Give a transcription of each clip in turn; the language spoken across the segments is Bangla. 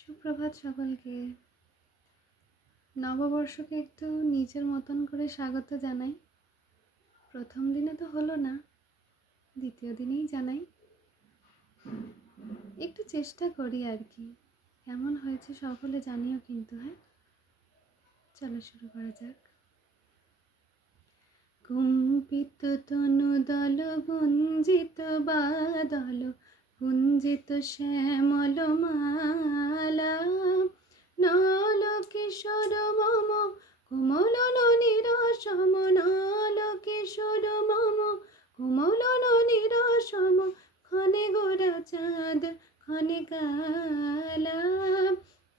সুপ্রভাত সকলকে। নববর্ষকে একটু নিজের মতন করে স্বাগত জানাই। প্রথম দিনে তো হলো না, দ্বিতীয় দিনেই জানাই। একটু চেষ্টা করি আর কি। কেমন হয়েছে সকলে জানিও কিন্তু, হ্যাঁ। চলো শুরু করা যাক। কুম্পিত তনু দল গুঞ্জিত বাদল, গুঞ্জিত শ্যামল মালা, নল কিশোর মম কোমল ননির সম, নল কিশোর মম কোমল ননির সম, ক্ষণে গোরা চাঁদ ক্ষণে কালা,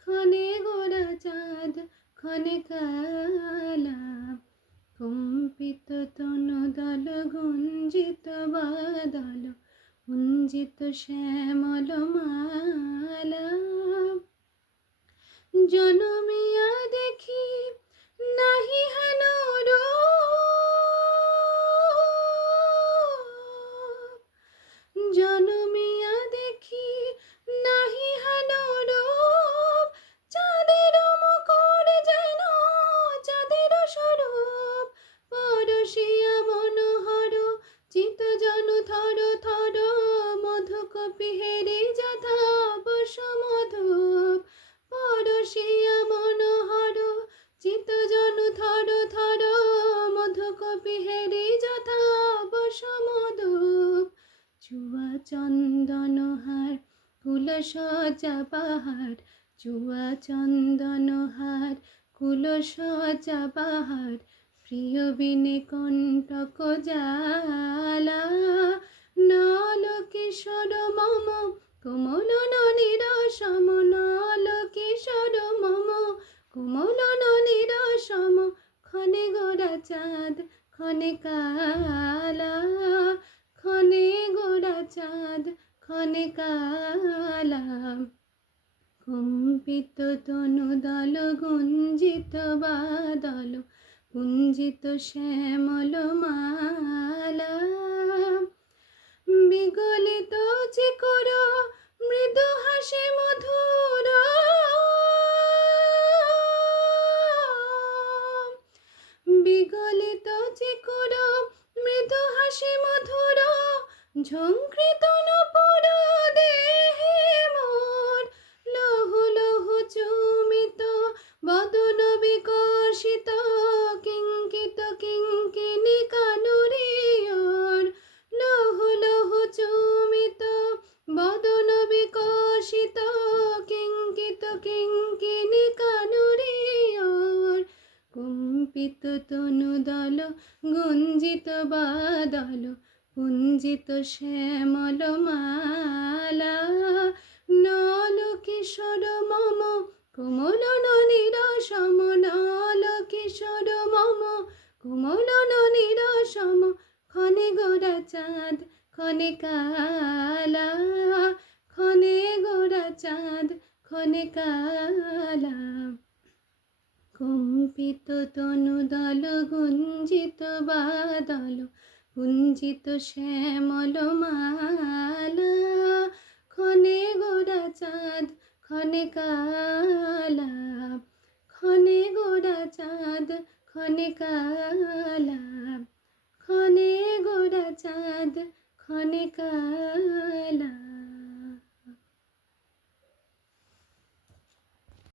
ক্ষণে গোরা চাঁদ ক্ষণে কালা। কম্পিত তনু দল গুঞ্জিত বাদল, গুঞ্জিত শ্যামল মালা, জনমিয়া দেখি নাহি হেন রূপ, জনমিয়া দেখি নাহি হেন রূপ, চাঁদের মুকুর যেন চাঁদের স্বরূপ, পরশিয়া মনোহর চিত জন থর থর, মধুকপি হেরি যথা বসমধূপ, পরশিয়া মনোহর চিত জন থর থর, মধুকপি হেরি যথা বসমধূপ, চুয়া চন্দন হার কুল সজ্জা বাহার, চুয়া চন্দন হার কুল সজ্জা বাহার, প্রিয় বিনে কণ্টক জ্বালা, নল কিশোর মম কোমল ননির সম, নল কিশোর মম কোমল ননির সম, ক্ষণে গোরা চাঁদ ক্ষণে কালা, ক্ষণে গোরা চাঁদ ক্ষণে কালা। কম্পিত তনু দল গুঞ্জিত বাদল, গুঞ্জিত শ্যামল মালা, বিগলিত চিকর মৃদু হাসি মধুর, বিগলিত চিকর মৃদু হাসি মধুর, ঝঙ্কৃত নূপুর দেহে মোর, লহু লহু চুমিত বদন বিকশিত, কিঙ্কিত কিঙ্কিণী কানুরিয়র, লহু লহু চুমিত বদন বিকশিত, কিঙ্কিত কিঙ্কিণী কানুরিয়র, কম্পিত তনু দল গুঞ্জিত বাদল, গুঞ্জিত শ্যামল মালা, নল কিশোর মম কোমল ননির সম, নল কিশোর মম কোমল ননির সম, ক্ষণে গোরা চাঁদ ক্ষণে কালা, ক্ষণে গোরা চাঁদ ক্ষণে কালা। কম্পিত তনু দল গুঞ্জিত বাদল, গুঞ্জিত শ্যামল মালা, ক্ষণে গোরা চাঁদ ক্ষণে কালা, ক্ষণে গোরা চাঁদ ক্ষণে কালা, ক্ষণে গোরা চাঁদ ক্ষণে কালা।